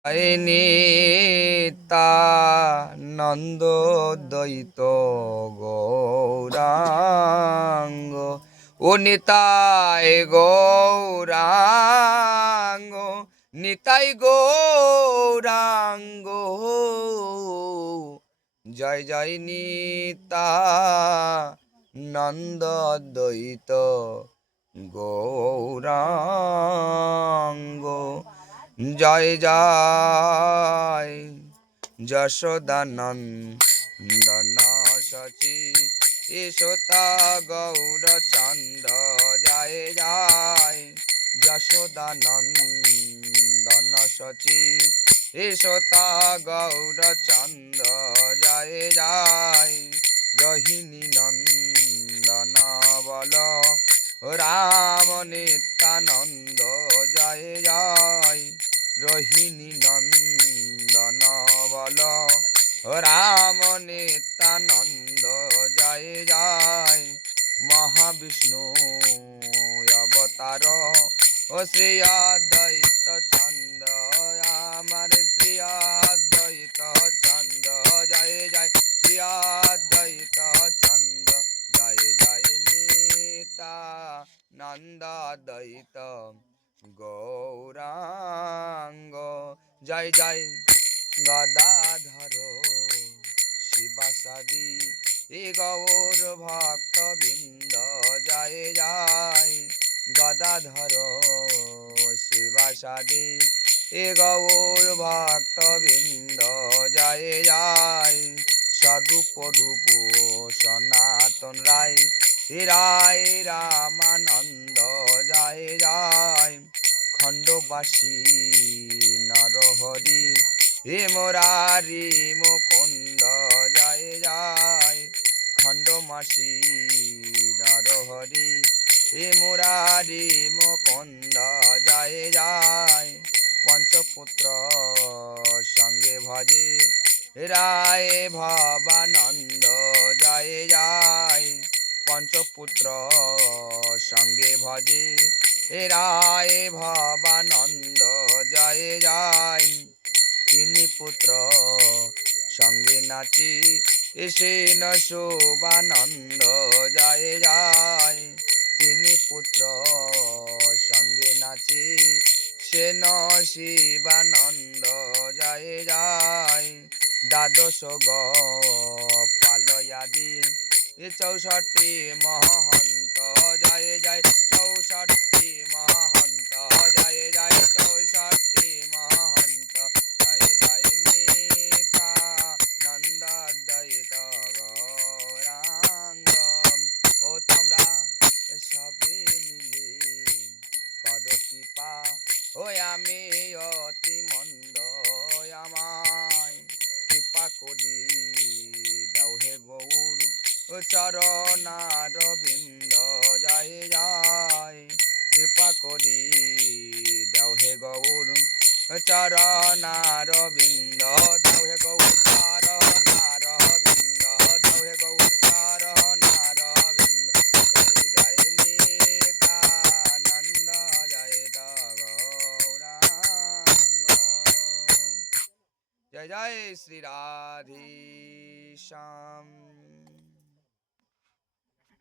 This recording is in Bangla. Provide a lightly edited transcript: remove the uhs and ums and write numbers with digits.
নিতানন্দ দ্বৈত গৌরাঙ্গ ও নিতাই গৌরাঙ্গ নিতাই গৌরাঙ্গ জয় জয় নিতানন্দ দ্বৈত গৌরাঙ্গ জয় জয় যশোদানন্দন শচী ঈশতা গৌরচন্দ্র জয় জয় যশোদানন্দন শচী ঈশতা গৌরচন্দ্র জয় জয় রোহিণী নন্দন বল রাম নিত্যানন্দ জয় জয় রোহিণী নন্দন বল রাম নিত্যানন্দ জয় জয় মহাবিষ্ণু অবতার ও শ্রী অদ্বৈত চন্দ্র আমার শ্রী অদ্বৈত চন্দ্র জয় জয় শ্রী অদ্বৈত চন্দ্র জয় জয় নিত্যানন্দ দ্বৈত গৌরাঙ্গ জয় জয় গদাধর শিবাসাদি গৌর ভক্ত বৃন্দ জয় জয় গদাধর শিবাসাদি গৌর ভক্ত বৃন্দ জয় জয় স্বরূপ রূপ সনাতন রায় রায় রামানন্দ জয় জয় খণ্ডবাসী নরহরি হে মুরারি মুকুন্দ জয় জয় খণ্ডমাসী নরহরি হে মুরারি মুকুন্দ জয় জয় পঞ্চপুত্র সঙ্গে ভজে রায় ভবানন্দ জয় জয় পঞ্চপুত্র সঙ্গে ভজে রায় ভবানন্দ জয় জয় তিনি পুত্র সঙ্গে নাচি এসে ন শোভানন্দ জয় জয় তিনি পুত্র সঙ্গে নাচি সে ন শিবানন্দ জয় জয় দ্বাদশ গোপালয়াদি 64 মহন্ত জয় জয় 64 মহন্ত জয় জয় 64 মহন্ত জয় জয় নিত্যানন্দ দ্বৈত গৌরাঙ্গ ও তোমরা সবে মিলে করো কৃপা ও আমি অতি মন্দ আমায় কৃপা করি দাও হে গৌর চরণার বিন্দ জয় জয় কৃপা করি দাও হে গৌর চরণার বিন্দ দাও হে গৌর চরণার বিন্দ দাও হে গৌর চরণার বিন্দ জয় জয় নিত্যানন্দ জয় গৌরাঙ্গ জয় জয় শ্রী রাধে শ্যাম।